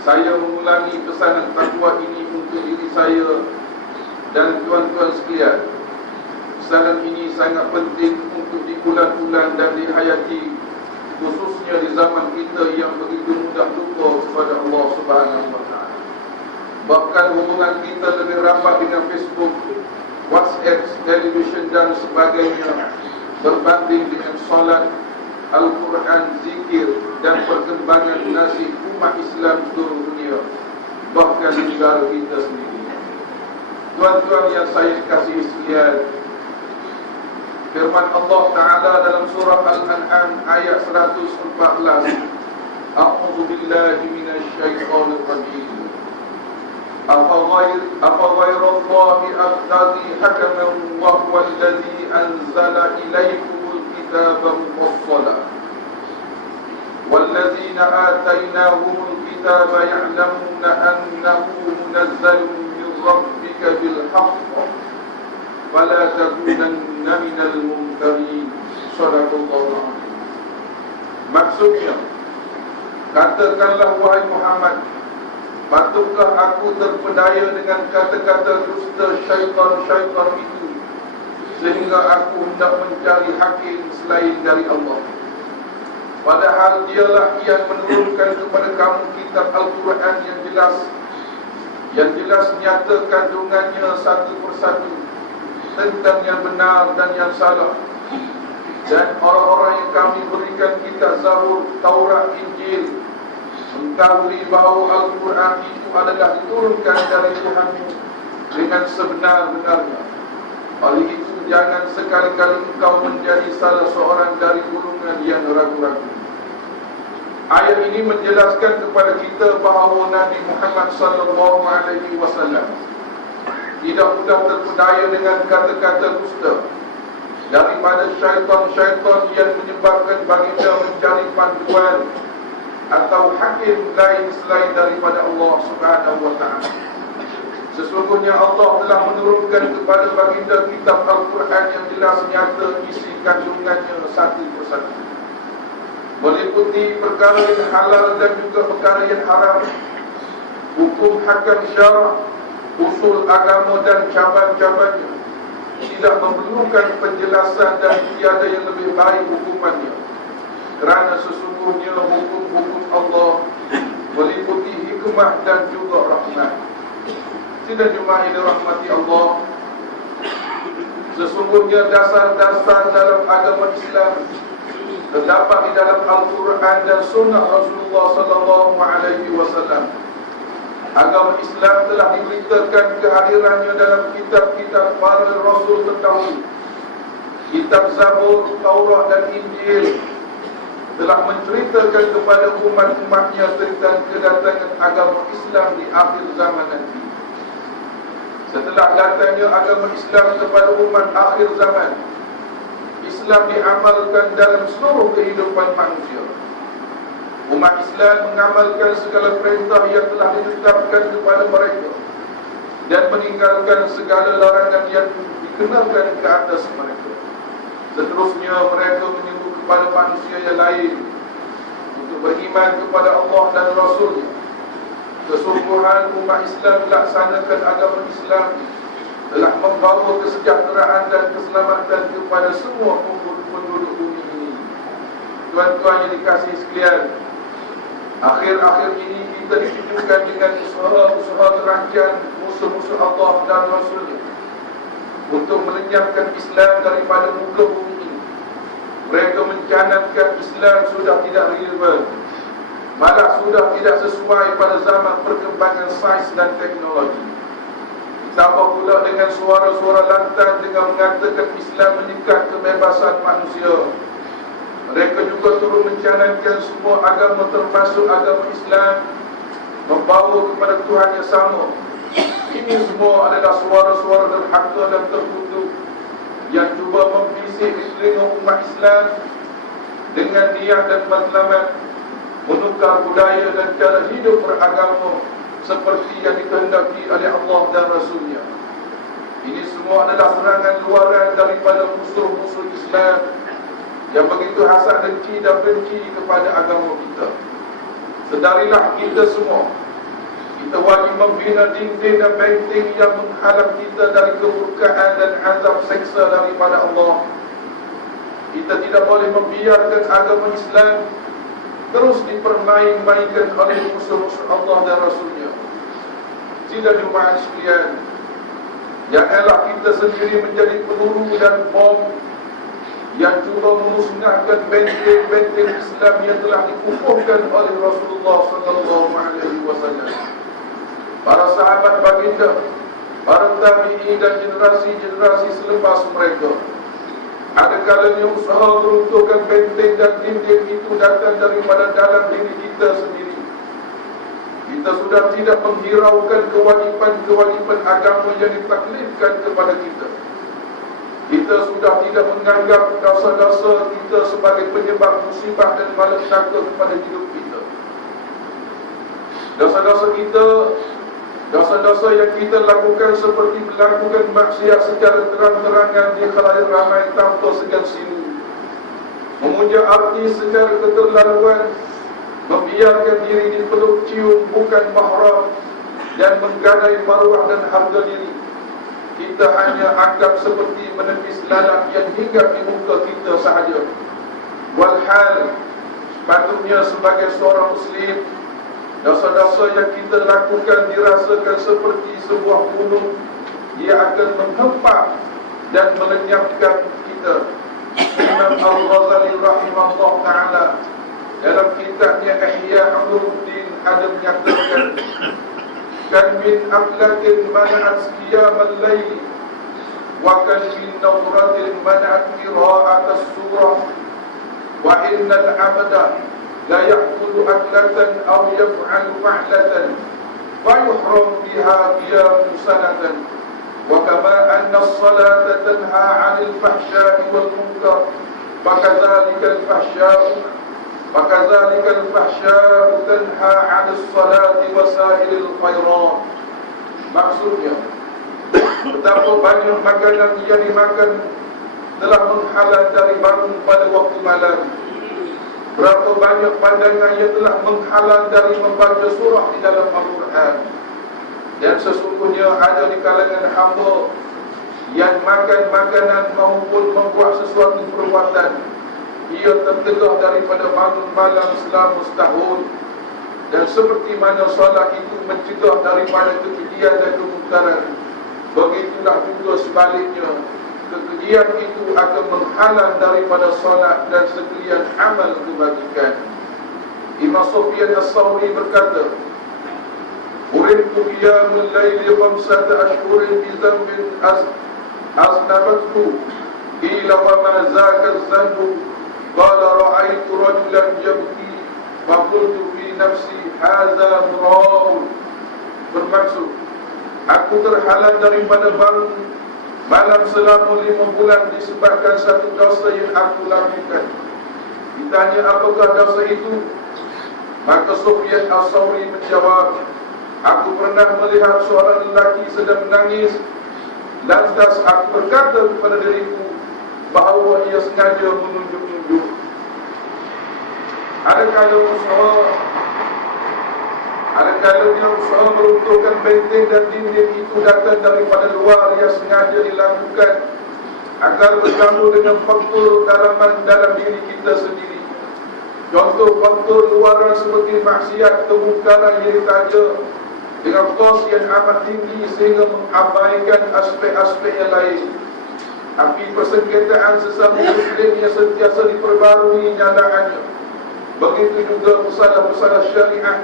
saya mengulangi pesanan takwa ini untuk diri saya dan tuan-tuan sekalian. Pesanan ini sangat penting untuk di bulan-bulan dan dihayati, khususnya di zaman kita yang begitu mudah lupa kepada Allah Subhanahu wa Ta'ala. Bahkan hubungan kita lebih rapat dengan Facebook, WhatsApp, television dan sebagainya berbanding dengan solat, Al-Quran, zikir dan perkembangan nasib umat Islam seluruh dunia, bahkan di negara kita sendiri. Tuan-tuan yang saya kasih sekalian, firman Allah Ta'ala dalam surah Al-An'am ayat 114, A'udzu billahi minasy syaithanir rajim. أفغير الله أبتغي حكما وهو الذي أنزل إليكم الكتاب مفصلا والذين آتيناهم الكتاب يعلمون أنه منزل من ربك بالحق فلا تكونن من الممترين. صدق الله العظيم. Maksudnya, Katakanlah wahai Muhammad, patutkah aku terpedaya dengan kata-kata dusta syaitan-syaitan itu, sehingga aku hendak mencari hakim selain dari Allah? Padahal dialah yang menurunkan kepada kamu kitab Al-Quran yang jelas nyata kandungannya satu persatu tentang yang benar dan yang salah. Dan orang-orang yang kami berikan kitab Zabur, Taurat, Injil mengetahui bahawa Al-Quran itu adalah diturunkan dari Tuhanmu dengan sebenar-benarnya. Oleh itu, jangan sekali-kali engkau menjadi salah seorang dari golongan yang ragu-ragu. Ayat ini menjelaskan kepada kita bahawa Nabi Muhammad SAW tidak mudah terpedaya dengan kata-kata dusta daripada syaitan-syaitan yang menyebabkan baginda mencari panduan atau hakim lain selain daripada Allah Subhanahu wa ta'ala. Sesungguhnya Allah telah menurunkan kepada baginda kitab Al-Quran yang jelas nyata isi kandungannya satu persatu, meliputi perkara yang halal dan juga perkara yang haram, hukum hakam syara, usul agama dan cabang-cabangnya. Tidak memerlukan penjelasan dan tiada yang lebih baik hukumannya, kerana sesungguhnya hukum-hukum Allah meliputi hikmah dan juga rahmat. Tidak cuma ini rahmati Allah, sesungguhnya dasar-dasar dalam agama Islam terdapat di dalam Al-Quran dan Sunnah Rasulullah SAW. Agama Islam telah diberitakan kehadirannya dalam kitab-kitab para Rasul terdahulu. Kitab Zabur, Taurat dan Injil telah menceritakan kepada umat-umatnya tentang kedatangan agama Islam di akhir zaman nanti. Setelah datangnya agama Islam kepada umat akhir zaman, Islam diamalkan dalam seluruh kehidupan manusia. Umat Islam mengamalkan segala perintah yang telah ditetapkan kepada mereka dan meninggalkan segala larangan yang dikenakan ke atas mereka. Seterusnya mereka menyuruh kepada manusia yang lain untuk beriman kepada Allah dan Rasul-Nya. Kesungguhan umat Islam melaksanakan agama Islam telah membawa kesejahteraan dan keselamatan kepada semua penduduk bumi ini. Tuan-tuan yang dikasihi sekalian, akhir-akhir ini kita disibukkan dengan usaha-usaha terancam musuh-musuh Allah dan Rasul-Nya untuk melenyapkan Islam daripada muka bumi ini. Mereka mencanangkan Islam sudah tidak relevan, malah sudah tidak sesuai pada zaman perkembangan sains dan teknologi. Ditambah pula dengan suara-suara lantang dengan mengatakan Islam menyekat kebebasan manusia. Mereka juga turut mencanangkan semua agama termasuk agama Islam membawa kepada Tuhan yang sama. Ini semua adalah suara-suara derhaka dan terkutuk yang cuba membisik di telinga umat Islam dengan niat dan matlamat menukar budaya dan cara hidup beragama seperti yang dikehendaki oleh Allah dan Rasul-Nya. Ini semua adalah serangan luaran daripada musuh-musuh Islam yang begitu hasad dengki dan benci kepada agama kita. Sedarilah kita semua, kita wajib membina dinding dan benteng yang menghalang kita dari kemurkaan dan azab seksa daripada Allah. Kita tidak boleh membiarkan agama Islam terus dipermain-mainkan oleh musuh-musuh Allah dan Rasul-Nya. Tidak jemaah sekalian, janganlah kita sendiri menjadi peluru dan bom yang cuba memusnahkan benteng-benteng Islam yang telah dikukuhkan oleh Rasulullah SAW, para sahabat baginda, para tabi'in dan generasi-generasi selepas mereka. Ada kalanya usaha meruntuhkan benteng dan dinding itu datang daripada dalam diri kita sendiri. Kita sudah tidak menghiraukan kewajipan-kewajipan agama yang ditaklifkan kepada kita. Kita sudah tidak menganggap dosa-dosa kita sebagai penyebab musibah dan malapetaka kepada hidup kita. Dosa-dosa yang kita lakukan seperti melakukan maksiat secara terang-terangan di khalayak ramai tanpa segan silu, memuja artis secara keterlaluan, membiarkan diri dipeluk cium bukan mahram, dan menggadai maruah dan harga diri, kita hanya anggap seperti menepis lalat yang hinggap di muka kita sahaja. Walhal, sepatutnya sebagai seorang Muslim, dosa-dosa yang kita lakukan dirasakan seperti sebuah gunung. Ia akan menghempak dan melenyapkan kita. Imam Al-Ghazali rahimahullah ta'ala dalam kitabnya Ihya Ulumuddin ada menyatakan, kan min aqlatin mana'at qiyam al-layl wa kan min nawratin mana'at qira'at as-surah wa innal 'abda la ya'kulu aklatan aw yaf'alu fa'latan wa yuhram biha qiyam sanatan wa kama anna as-salata tanha 'anil fahsya'i wal munkar fakadzalika al-fahsya'u tanha 'anil salati wa sa'iril khairat. Maksudnya, betapa banyak makanan yang dimakan telah menghalang dari bangun pada waktu malam. Berapa banyak pandangan yang telah menghalang dari membaca surah di dalam Al-Quran. Dan sesungguhnya ada di kalangan hamba yang makan makanan maupun membuat sesuatu perbuatan, ia tertegah daripada bangun malam selama setahun. Dan seperti mana solat itu mencegah daripada kekejian dan kemungkaran, begitulah juga sebaliknya, kekejian itu akan menghalang daripada solat dan sekalian amal kebajikan. Imam Sufyan As-Sawri berkata, "Uridtu qiyamul layli khamsata ashhurin bi dhanbin aznabathu qila wa ma zaka az-zanbu qala ra'aytu rajulan yabki wa qultu fi nafsi hadza mura'un." Bermaksud, aku terhalang daripada bangun malam selama 5 bulan disebabkan satu dosa yang aku lakukan. Ditanya apakah dosa itu, maka Sufyan As-Sawri menjawab, aku pernah melihat seorang lelaki sedang menangis. Lantas aku berkata kepada diriku bahawa ia sengaja menunjuk-nunjuk. Adakala usaha meruntuhkan benteng dan dinding itu datang daripada luar yang sengaja dilakukan agar bergabung dengan faktor dalam diri kita sendiri. Contoh faktor luaran seperti maksiat, kemungkaran yang ditaja dengan kos yang amat tinggi sehingga mengabaikan aspek-aspek yang lain. Api persengketaan sesama Muslim yang sentiasa diperbarui nyalaannya. Begitu juga masalah-masalah syariat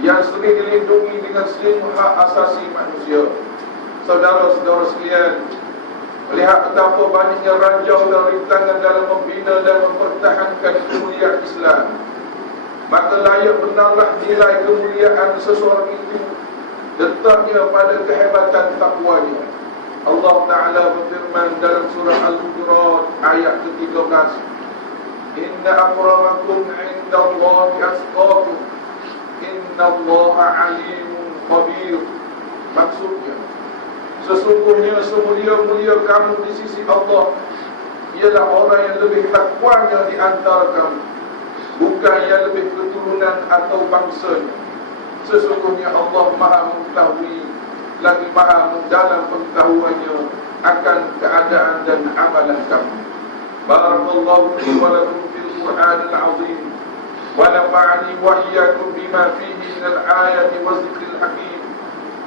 yang sering dilindungi dengan selimut hak asasi manusia. Saudara-saudara sekalian, melihat betapa banyaknya ranjau dan rintangan dalam membina dan mempertahankan kemuliaan Islam, maka layak benarlah nilai kemuliaan seseorang itu letaknya pada kehebatan takwanya. Allah Ta'ala berfirman dalam surah Al-Hujurat ayat ke-13, "Inna akramakum 'indallahi atqakum, innallaha 'alimun khabir." Maksudnya, sesungguhnya semulia-mulia kamu di sisi Allah ialah orang yang lebih takwanya di antara kamu, bukan yang lebih keturunan atau bangsanya. Sesungguhnya Allah Maha mengetahui lagi Maha mendalam pengetahuannya akan keadaan dan amalan kamu. Barakallahu fi wa lakum fil Qur'anil 'azim wa nafa'ani wa iyyakum bima fihi minal ayati wa zikril hakim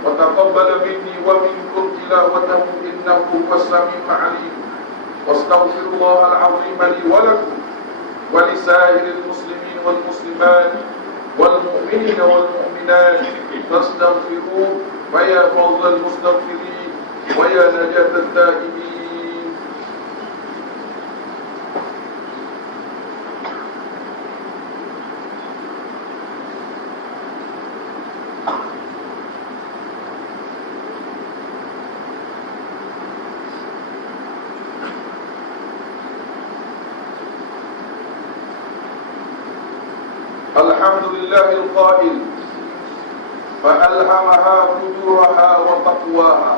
wa taqabbala minni wa minkum tilawatahu innahu huwas samiul 'alim. Wastaghfirullahal 'azim li wa lakum wa lisairil muslimin wal muslimat wal mu'minin wal mu'minat fastaghfiruhu wa ya fawzal mustaghfirin wa ya najatat taibin. Alhamdulillahil qail فألهمها فجورها وتقواها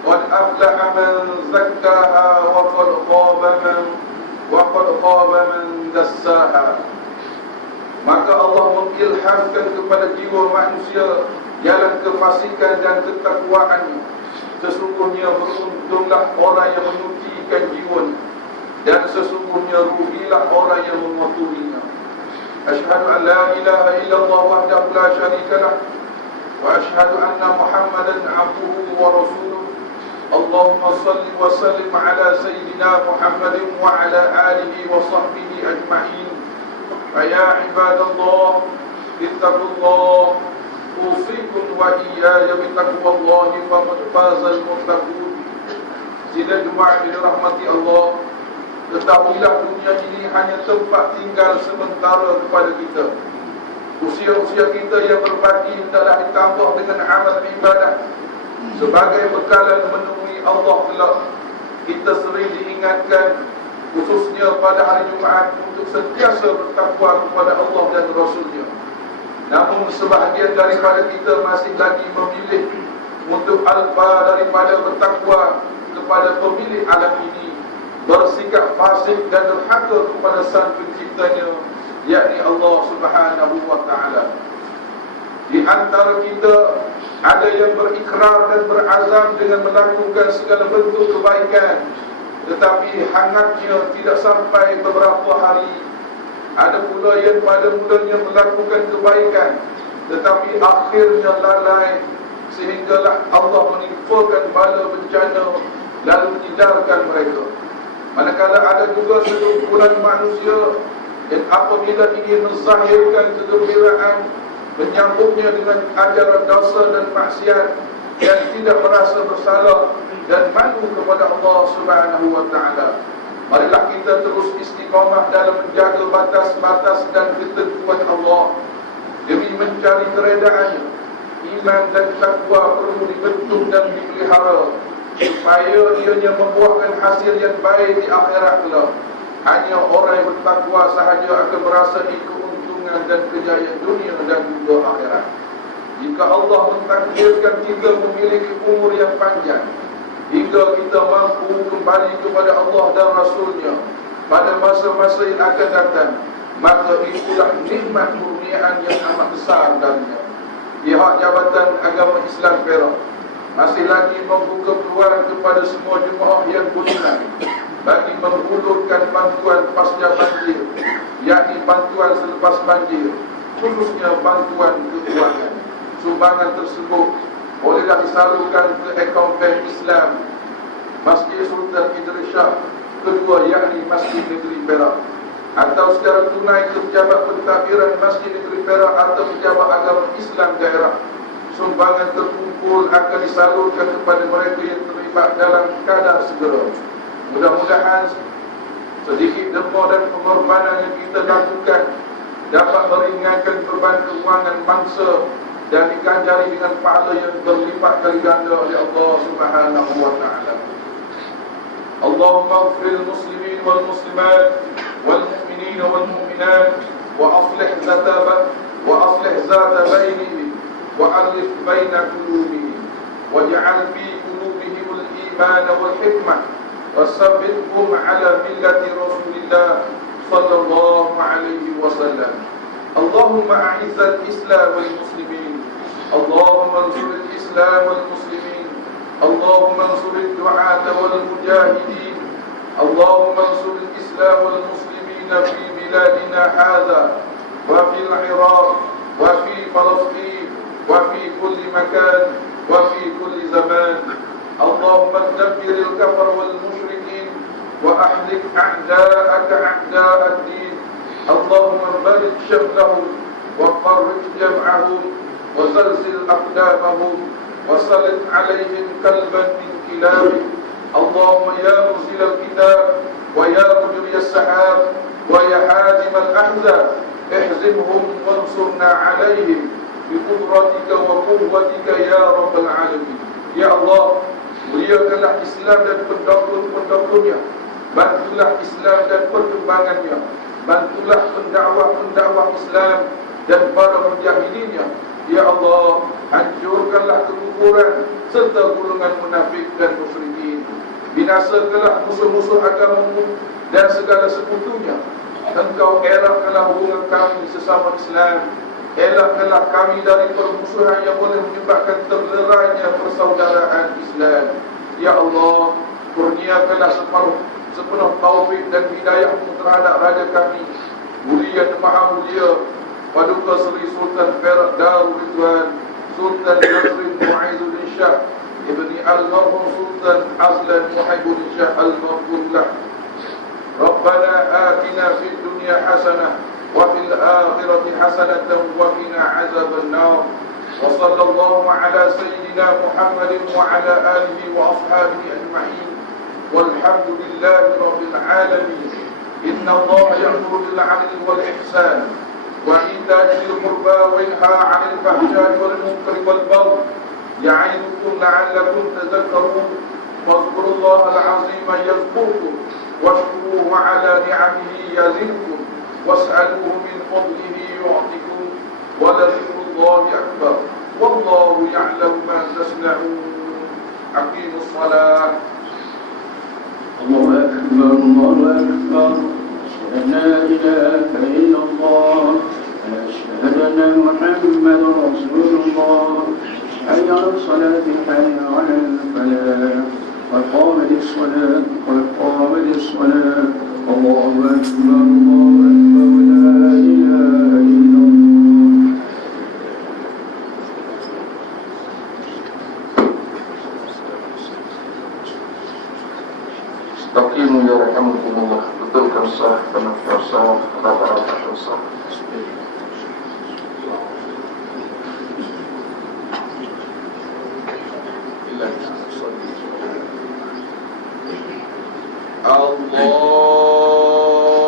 قد أفلح من زكاها وقد خاب من دساها. Maka ilhamkan kepada jiwa manusia jalan kefasikan dan ketakwaannya. Sesungguhnya beruntunglah orang yang menyucikan jiwanya, dan sesungguhnya rugilah orang yang mengotorinya. Asyhadu an la ilaha illallah wahdahu la syarikalah wa asyhadu anna Muhammadan abduhu wa rasuluh. Allahumma salli wa sallim ala sayyidina Muhammadin wa ala alihi wa sahbihi ajma'in. Faya ibadallah ittaqullah, usikum wa iyaya bittaqwallahi faqad fazal muttaqun. Sidang jemaah yang dirahmati Allah, ketahuilah dunia ini hanya tempat tinggal sementara kepada kita. Usia-usia kita yang berbaki hendaklah ditambah dengan amal ibadah sebagai bekalan menemui Allah kelak. Kita sering diingatkan, khususnya pada hari Jumaat, untuk sentiasa bertakwa kepada Allah dan Rasulnya. Namun sebahagian daripada kita masih lagi memilih untuk alfa daripada bertakwa kepada pemilik alam ini, bersikap fasik dan derhaka kepada Sang Penciptanya, yakni Allah Subhanahu wa ta'ala. Di antara kita ada yang berikrar dan berazam dengan melakukan segala bentuk kebaikan, tetapi hangatnya tidak sampai beberapa hari. Ada pula yang pada mulanya melakukan kebaikan, tetapi akhirnya lalai, sehinggalah Allah menimpakan bala bencana lalu meninggalkan mereka. Manakala ada juga sekumpulan manusia yang apabila ingin menzahirkan kegembiraan, menyambutnya dengan ajaran dosa dan maksiat, dan tidak merasa bersalah dan malu kepada Allah Subhanahu wa ta'ala. Marilah kita terus istiqamah dalam menjaga batas-batas dan ketentuan Allah demi mencari keredaannya. Iman dan takwa perlu dibentuk dan dipelihara supaya ianya membuahkan hasil yang baik di akhirat kelak. Hanya orang yang bertakwa sahaja akan merasai keuntungan dan kejayaan dunia dan juga akhirat. Jika Allah mentakdirkan kita memiliki umur yang panjang hingga kita mampu kembali kepada Allah dan Rasulnya pada masa-masa yang akan datang, maka itulah nikmat kurniaan yang amat besar darinya. Pihak Jabatan Agama Islam Perak masih lagi membuka peluang kepada semua jemaah yang berminat bagi menghulurkan bantuan pasca banjir, yakni bantuan selepas banjir, khususnya bantuan keuangan. Sumbangan tersebut bolehlah disalurkan ke akaun Bank Islam Masjid Sultan Idris Shah kedua, yakni Masjid Negeri Perak, atau secara tunai ke pejabat pentadbiran Masjid Negeri Perak atau pejabat agama Islam daerah. Sumbangan terkumpul akan disalurkan kepada mereka yang terlibat dalam kadar segera. Mudah-mudahan sedikit derma dan pengorbanan yang kita lakukan dapat meringankan beban keuangan bangsa dan diganjari dengan pahala yang berlipat kali ganda oleh Allah Subhanahu wa ta'ala. Allahumma ighfir lil muslimin wal muslimat wal mu'minin wal mu'minat wa aslih zata bainihim wa alif baina qulubihim waj'al fi qulubihim al iman wal hikmah wasabbithhum ala millati rasulillah sallallahu alaihi wasallam. Allahumma a'izzal islam wal muslimin, Allahumma ansur al-islam wal muslimin, Allahumma ansur ad-du'ata wal mujahidin, Allahumma ansur al-islam wal muslimin fi biladina hadha wa fi al-Iraq wa fi Palestin wa fi kulli makan wa fi kulli zaman. Allahumma dabbir al-kafar wal mushrikin wa ahlik a'da'aka a'da' ad-din. Allahumma barik syamlahum wa farrij jam'ahum wa zalzil aqdamahum wa sallit alaihim kalban min kilabik. Allahumma ya muzil al-kitab wa ya mujri as-sahab wa ya hadim al-ahzab ihzimhum wansurna alaihim biqudratika wa quwwatika ya rabbal alamin. Ya Allah, muliakanlah Islam dan pendahulu-pendahulunya, bantulah Islam dan perkembangannya, bantulah pendakwah-pendakwah Islam dan para mujahidinnya. Ya Allah, hancurkanlah kekufuran serta golongan munafik dan musyrikin. Binasakanlah musuh-musuh agamamu dan segala sekutunya. Engkau eratkanlah hubungan kami sesama Islam elakkanlah kami dari permusuhan yang boleh menyebabkan terlerainya persaudaraan Islam. Ya Allah, kurniakanlah sepenuh taufik dan hidayah-Mu terhadap raja kami, Mulia Maha Mulia Paduka Seri Sultan Perak Darul Ridwan Sultan Nasrin Mu'izzuddin Shah Ibni Al-Marhum Sultan Azlan Muhibbuddin Shah Al-Maghfurlah. Rabbana atina fid dunya hasanah wa fil akhirati hasanatan wa qina azaban nar. Wa sallallahu ala sayyidina Muhammadin wa ala alihi wa ashabihi ajma'in. Walhamdulillahi rabbil alamin. Inna Allah ya'muru bil 'adli wal ihsan wa ita'i dzil qurba wa yanha 'anil fahsya'i wal munkari wal baghi ya'idukum la'allakum tadhakkarun. Fadhkurullaha al-'azima yadhkurkum washkuruhu 'ala ni'amihi yazidkum was'aluhu min fadlihi yu'tikum wa la dhikrullahi akbar wallahu ya'lamu ma tasna'un. Aqimus shalah. الله أكبر الله أكبر أشهد أن لا إله إلا الله أشهد أن محمدا رسول الله حي على الصلاة حي على الفلاح قد قامت الصلاة قد قامت الصلاة الله أكبر لا إله إلا الله. Taqimu yarhamukumullah. Betulkan sah, penafsir sah, rata-rata sah.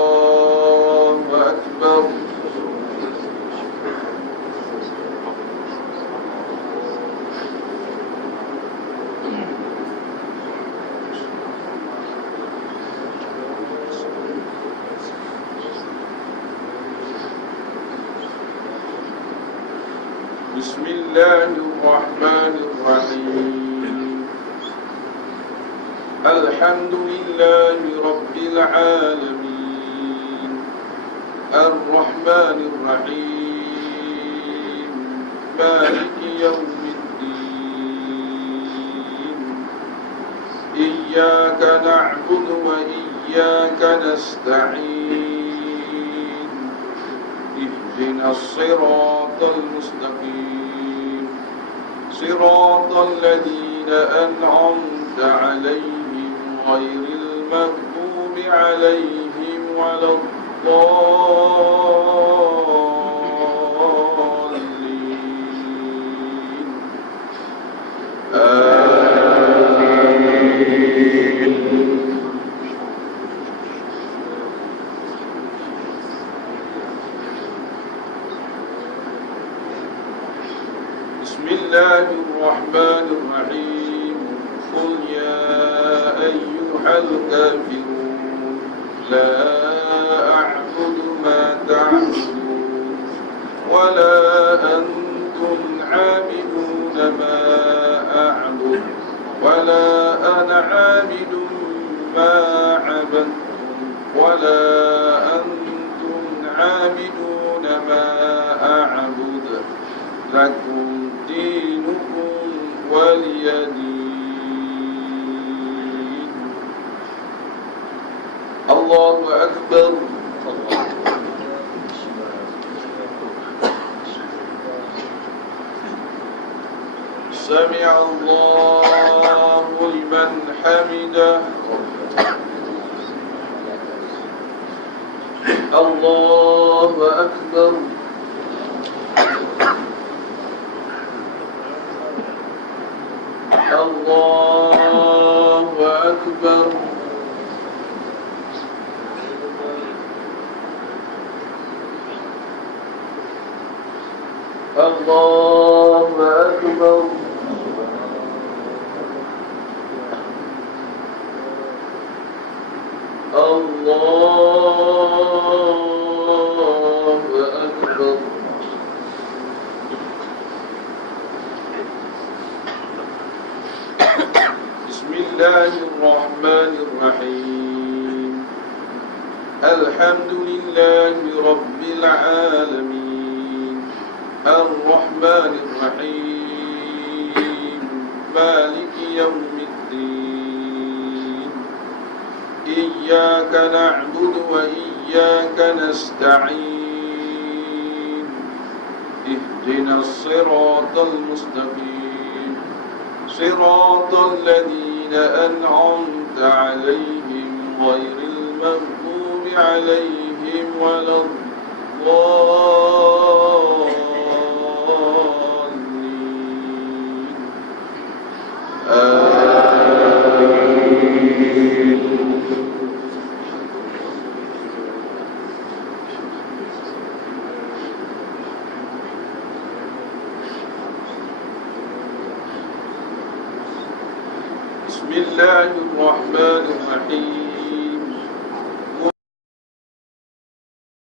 Allahu Akbar. Bismillahirrahmanirrahim. Alhamdulillahi rabbil alamin. Ar-Rahmanir Rahim. Maliki yawmiddin. Iyyaka na'budu wa iyyaka nasta'in. Ihdinas siratal mustaqim. Siratal ladzina an'amta 'alaihim ghairil maghdubi 'alaihim waladdallin. Amin. Bismillahirrahmanirrahim. Qul ya ayyuhal kafirun la a'budu ma ta'budun wa la antum 'abidun ma a'budu wa la ana 'abidun ma 'abadtum wa la antum 'abidun ma a'budu lakum dinukum waliyadin. Allahu Akbar. Sami'a Allahu liman hamidah. Allahu Akbar. Allahu Akbar. Allahu Akbar. Allahu Akbar. Bismillahirrahmanirrahim. Alhamdulillahi rabbil alamin. الرحمن الرحيم مالك يوم الدين إياك نعبد وإياك نستعين اهدنا الصراط المستقيم صراط الذين أنعمت عليهم غير المغضوب عليهم ولا الضالين آمين. بسم الله الرحمن الرحيم